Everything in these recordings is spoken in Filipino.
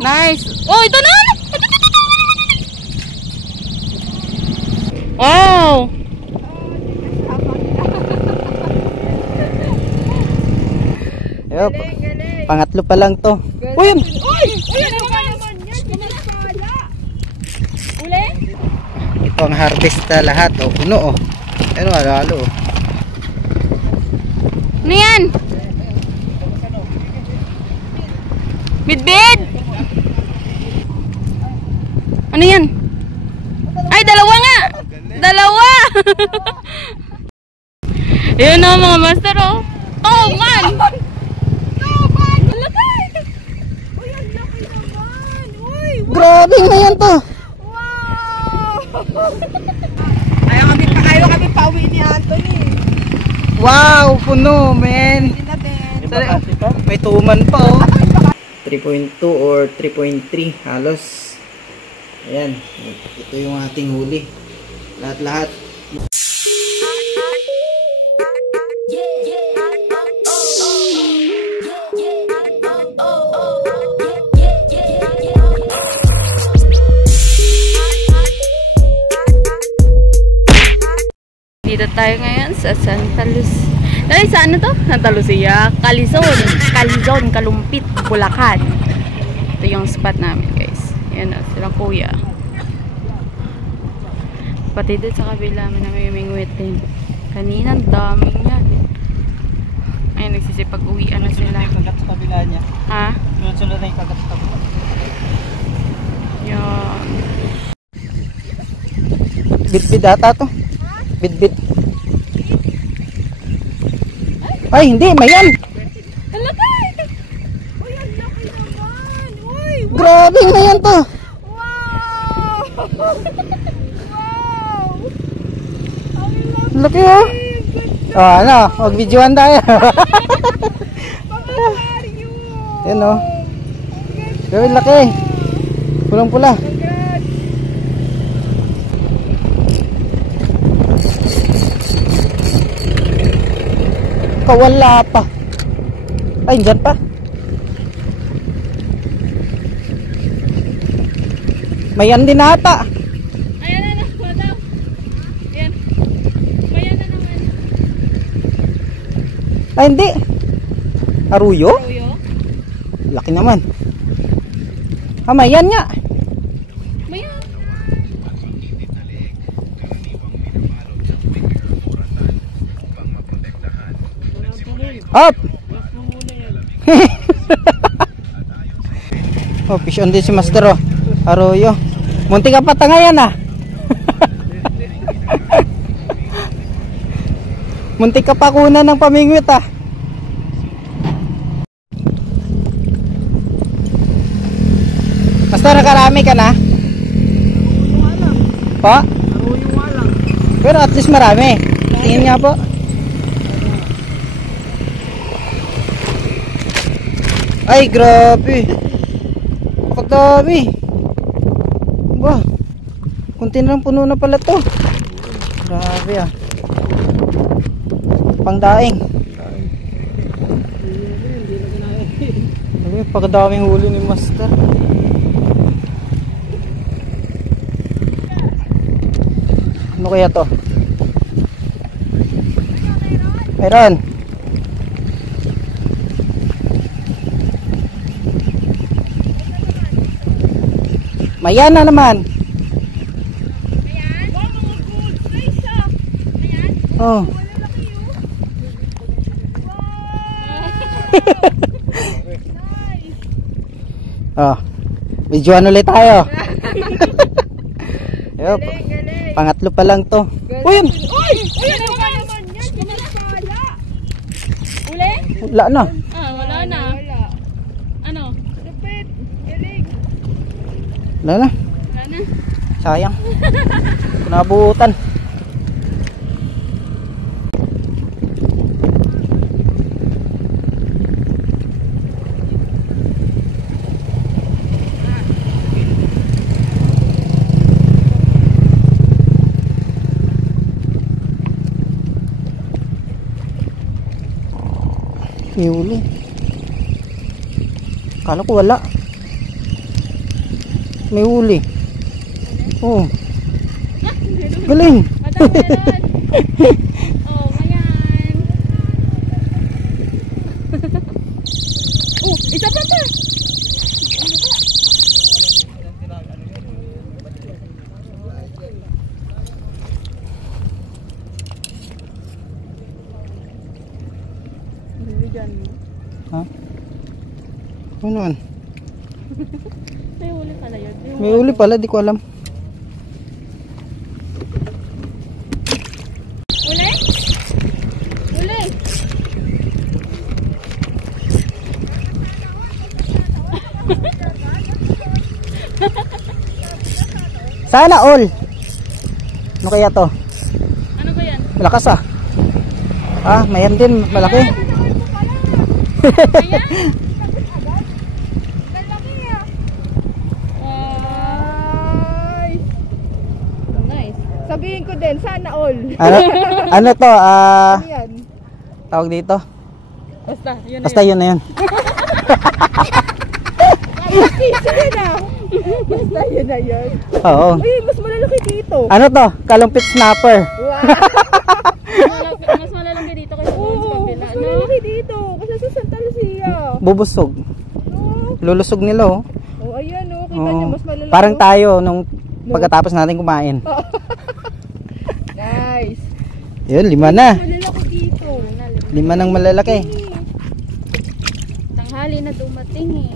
Nice. Oh, ito na. Wow. Yup. Pangatlo pa lang to. Uy! Uy! Uy! Ano ba naman yan? Pinagpala. Uli? Ito ang harvest na lahat. O, puno o. Ano, halo. Ano yan? Bidbid? Ano yan? Ay, dalawa nga! Dalawa! Yun o mga master o. Oh man! Grabe na yan to. Ayaw kami pauwi ni Anthony. Wow, puno, men. May tuman pa oh. 3.2 or 3.3 halos. Ayan, ito yung ating huli. Lahat-lahat. Dito tayo ngayon sa Santa Lucia. Ay, sa ano to? Santa Lucia. Calizon, Kalumpit, Bulacan. Ito yung spot namin, guys. Yan o, sila kuya. Pati doon sa kabila na may mingwit din. Kanina, daming yan. Ayun, nagsisipag-uwian na sila. Kagat sa kabila niya. Ha? Sunod na yung kagat sa kabila. Yan. Bit-bit ata to. Bit-bit. Ay, hindi, mayan. Halaka! Uy, ang laki naman. Uy, Grabe na yan to. wow! Wow! Ang laki. Laki oh. Oh, ano, mag-videoan tayo. Pang-aquarium. Yan oh. Grabe laki. Pulang-pula. Wala pa. Ay, dyan pa. Mayan din ata. Ayan na, madaw. Ayan. Ayan na naman. Ay, hindi. Aruyo? Tuyo. Laki naman. Ah, mayan nga. Mayan. Up! Oh, fish on din si Master oh. Aroyo. Munti ka patangayan ah. Munti ka pa kunan ng pamingwit ah. Master, nakarami ka na? Po? Pero at least marami. Tingin nga po. Ay, grabe. Pagdami. Ba, kunti na lang puno na pala to. Grabe ah. Pangdaing. Pagdaming huli ni Master. Ano kaya to? Meron. Mayan na naman. Ayan. Wow, mga gold fish ah. Ayan. Oh. Oh. Videoan ulit tayo. Yup. Pangatlo pa lang to. Uy! Uy! Uy! Ano ba naman yan? Pinagpala. Uli? Wala na. Ah, wala na. Wala. Ano? Lupit. Ilig. Wala na. Wala na. Sayang. Nabutan. Huli. Kala ko wala. may huli. Oh. Galing. Madam, meron. Oh, mayan. Oh, isa pa pa. Ha? Ano yan? May huli pala yun. May huli pala, di ko alam. Huli? Huli? Sana all. Ano kaya to? Ano ba yan? Malakas ah. Ah, mayan din, malaki. Ayan. Ay! Nice. Sabihin ko din, sana all. Ano to? Ano yan? Tawag dito. Basta, yun na Basta yun na yun. Sige na. Basta yun na yun. Oo. Uy, mas malalaki dito. Ano to? Kalumpit snapper. Wow! Mas malalaki dito kasi doon sa Oo, kabila. mas No? malalaki dito. Kasi sa Santa Lucia. Bubusog. No? Lulusog nila oh. Oh, ayan oh. Kita Oo. niyo, mas malalaki. Parang oh. tayo nung pagkatapos natin kumain. Nice. Yun, 5 na. Malalaki dito. 5 nang malalaki. Tanghali na dumating eh.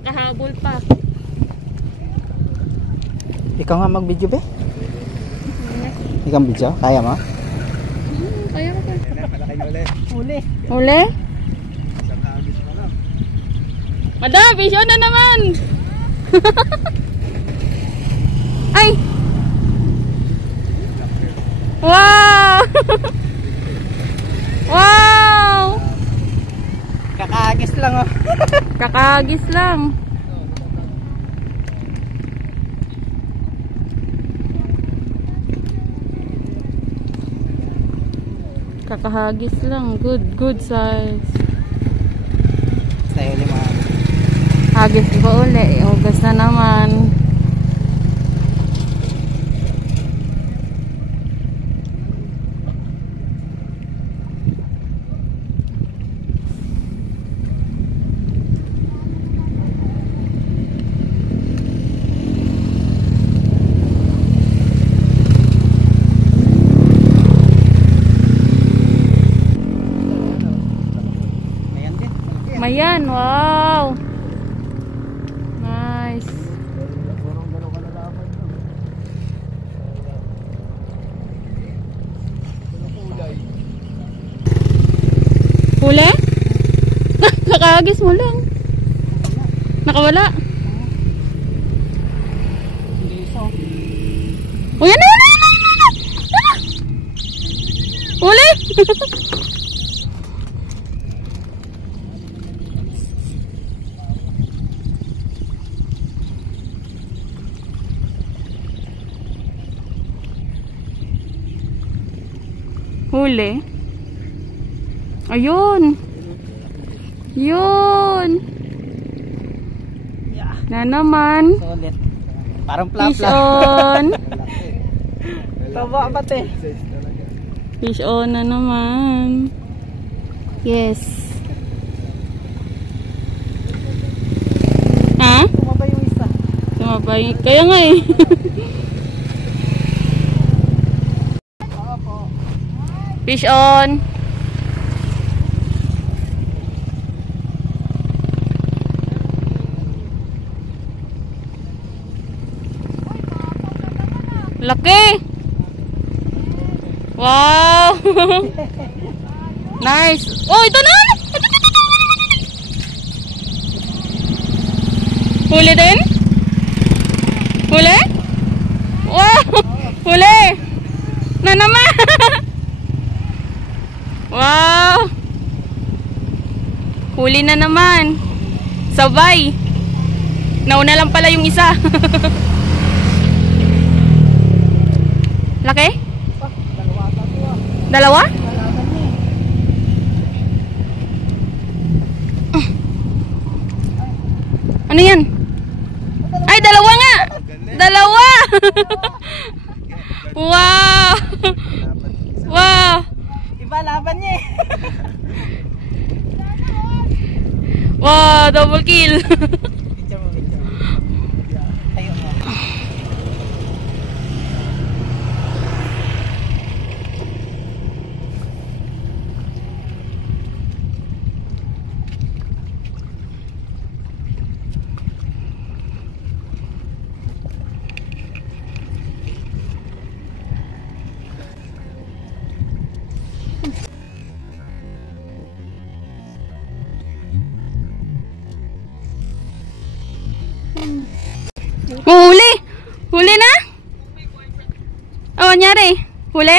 Kahabol pa. Ikaw nga mag-video be? Ikaw video? Kaya mo? Kaya ko pa. Huli. Huli? Madam, vision na naman! Ay! Wow! Wow! Kakagis lang oh. Kakagis lang. Kakahagis lang. Good size. Tayo 5. Hagis ba uli? Ugas na naman. Mayan din. Mayan, wow! Nice. Huli? Kakagis mo lang. Nakawala. Oh, yan na, yan na, yan na, yan na, yan na. Huli? Huli. Ayun. Yun. Na naman. Solid. Parang Fish plapla. on. Taba ba te? Fish on na naman. Yes. Ha? Tumaba yung isa. Sumabay. Kaya nga eh. Fish on. Laki. Wow. Nice. Oh, ito na. Huli din? Huli? Wow. Huli. Na naman. Wow. Huli na naman. Sabay. Nauna lang pala yung isa. Laki? Dalawa? Ano yan? Ay, dalawa nga! Dalawa! Wow! Wow! Iba laban niya eh. Wow, double kill! Picture mo, picture mo. Tayo mo. Huli! Huli na? Oh, nyari. Huli?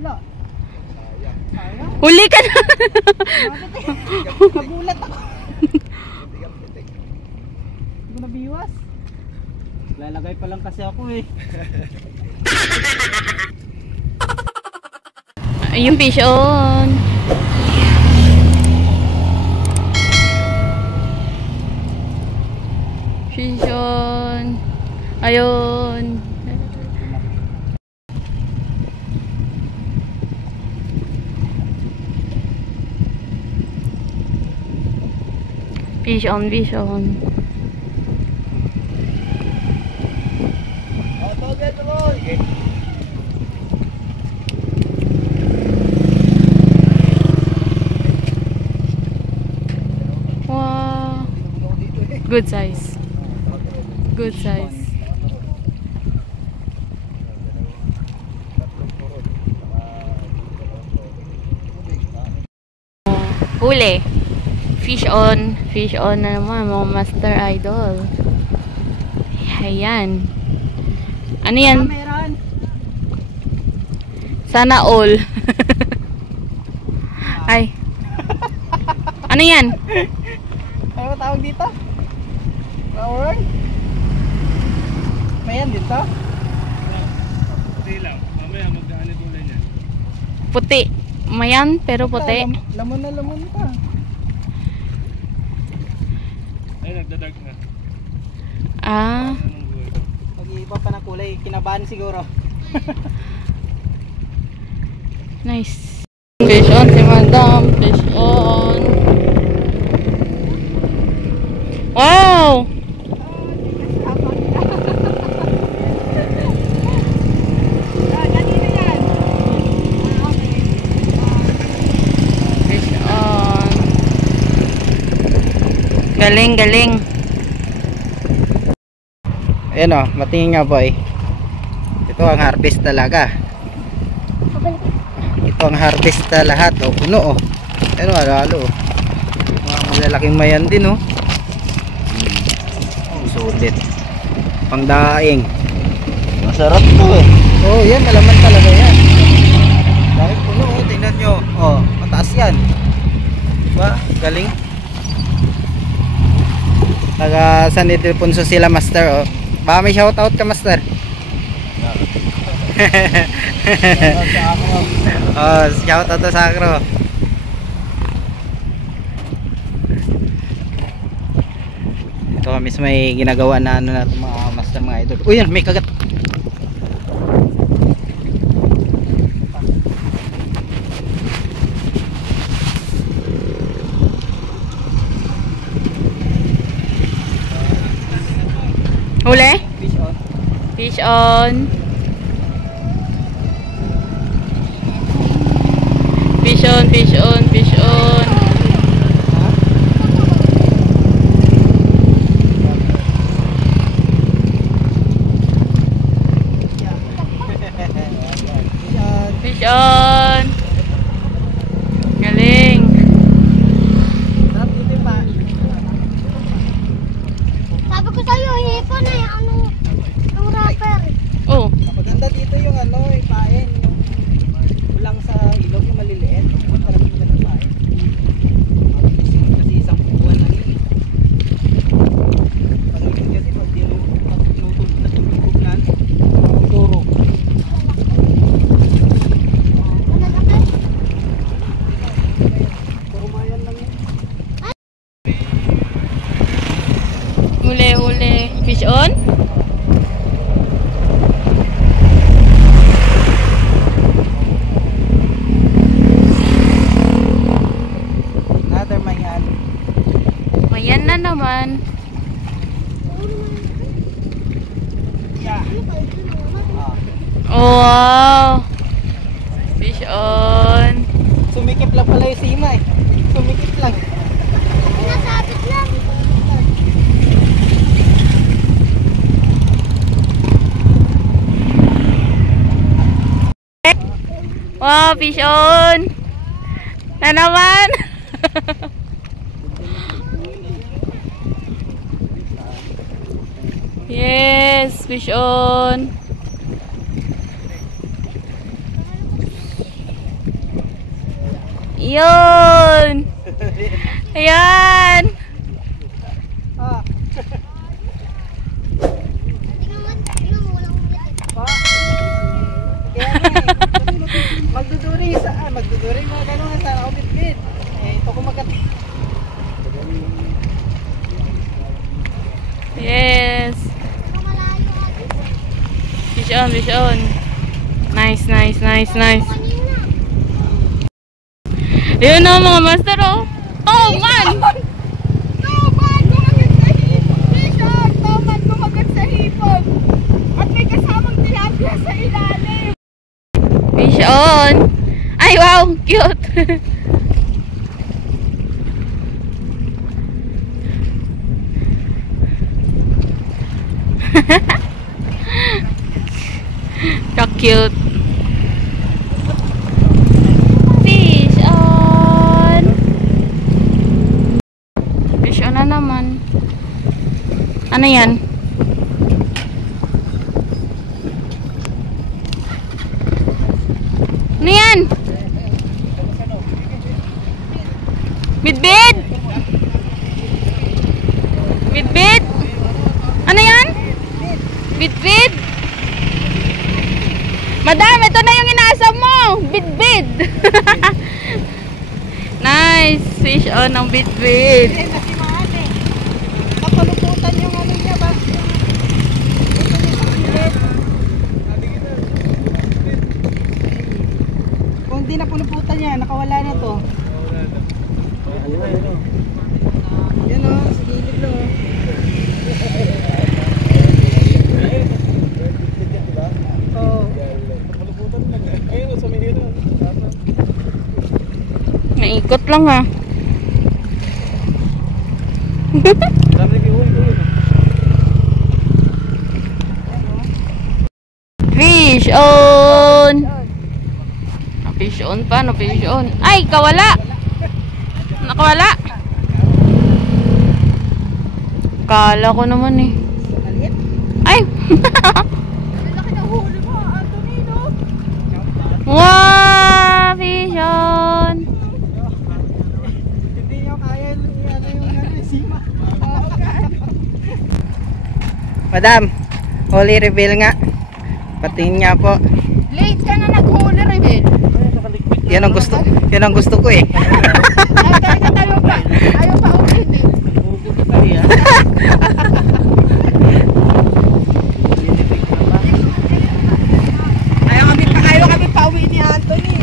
Wala. Huli ka na. Nagulat ako. Hindi ko nabiwas. Lalagay pa lang kasi ako eh. Yung fish on. Fish on. Ayun. Fish on, fish on. Wow. Good size. Good size. Huli. Fish on. Fish on na naman mga master idol. Ayan. Ano yan? Meron. Sana all. Ay. Ano yan? Ano ba tawag dito? Flower? Mayan dito? Puti lang. Mamaya magkaanit ulit niyan. Puti. Mayan pero puti. Lamon na lamon pa. Ay, nagdadag na. Ah. Anong buhay? Pag-iiba pa na kulay, kinabahan siguro. Nice. Fish on si Madam. Fish on. Wow! Fish on. Galing, galing. Ayan o, matingin nga boy. Ito ang harvest talaga. Ito ang harvest na lahat o, puno o. Ayan o, alalo o. Mga malalaking mayan din o. Sulit. Pangdaing. Masarap to eh. Oh, yan, malaman talaga yan. Dahil puno o, tingnan nyo. Oh, mataas yan. Diba? Galing. Taga San Ildefonso sila, master oh. Baka may shoutout ka, master. Oh, shoutout to Sakro. Ito mismo may ginagawa na ano na itong mga master, mga idol. Uy, yan, may kagat. Huli? Fish on. Fish on. Fish on, fish on, fish on. Fish on. Galing. Sarap dito pa. Sabi ko sa'yo, hipon eh. Ano? Yung rapper. Oh, huli. Fish on? Another mayan. Mayan na naman. Oh, wow. Fish on. Sumikip lang pala yung sima eh. Sumikip lang. Nasabit lang. Wow, fish on. Na naman. Yes, fish on. Yun. Ayan. Ah. Tingnan mo, walang ulit. Pa. Kaya nga eh. Magduduring sa magduduring mga gano'n sa ako bitbit. Eh ito kumagat. Yes. Malayo agad. Fish on, fish on. Nice, nice, nice, nice. Kanina. Ayun na mga master, oh. Oh, man! Tawad, kumagat sa hipon. Bishop, tawad, kumagat sa hipon. At may kasamang tilapia sa ilalim. Fish on. Ay, wow! Cute! Ka-cute. Fish on. Fish on na naman. Ano yan? Ano yan? Bidbid? Bidbid? Ano yan? Bidbid? Madam, ito na yung inaasam mo. Bidbid. Nice. Fish on ng bidbid. Eh nasimahan eh. Napaluputan yung ano niya ba? Kung di napuluputan niya, nakawala na to. Yan o, sa gilid lang o. Oo. Naikot lang ha. Fish on. Fish on pa, no fish on. Ay, kawala. Nakawala. Kala ko naman eh. Ay. Laki na huli mo, Anthony, no? Wow, fish on. Hindi nyo kaya yung sima. Madam, holy reveal nga. Patingin niya po. Late ka na nag-huli, Rebel. Yan ang gusto ko eh. Ay, kaya tayo pa. Ayaw pa ulit eh. Ayaw kami pauwi ni Anthony.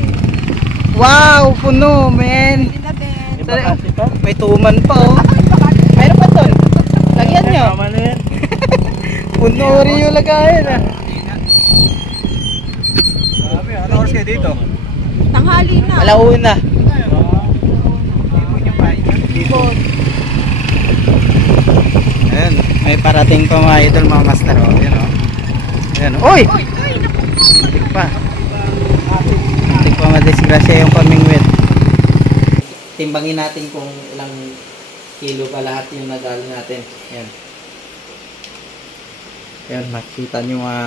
Wow, puno, men. May tuman pa oh. Mayroon pa ton. Lagyan nyo. Puno rin yung lagayan ah. Ano oras kayo dito? Tanghali na. Alauna. Ayan, may parating pa mga idol mga master oh. Ayan oh. Ayan oh. Uy! Muntik pa. Muntik pa madisgrasya yung pamingwit. Timbangin natin kung ilang kilo pa lahat yung nadali natin. Ayan. Ayan, makikita nyo mga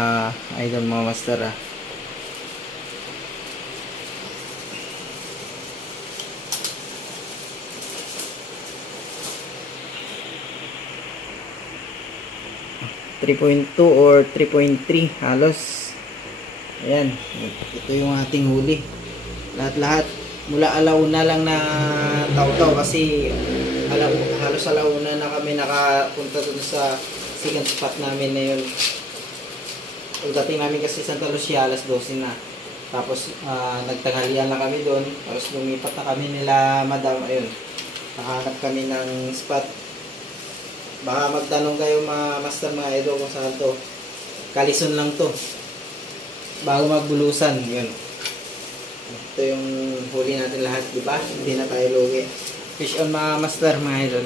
idol mga master ah. .2 or 3.3 halos. Ayan, ito yung ating huli. Lahat-lahat mula alauna lang na taw-taw kasi halos alauna na kami nakapunta dun sa second spot namin na yun. Pagdating namin kasi Santa Lucia, alas 12 na. Tapos, nagtanghalian lang kami doon. Tapos, lumipat na kami nila, madam. Ayun, nakahanap kami ng spot. Baka magtanong kayo mga master, mga idol, kung saan to. Kalison lang to. Bago magbulusan, yun. Ito yung huli natin lahat, di ba? Hindi na tayo lugi. Fish on mga master, mga idol.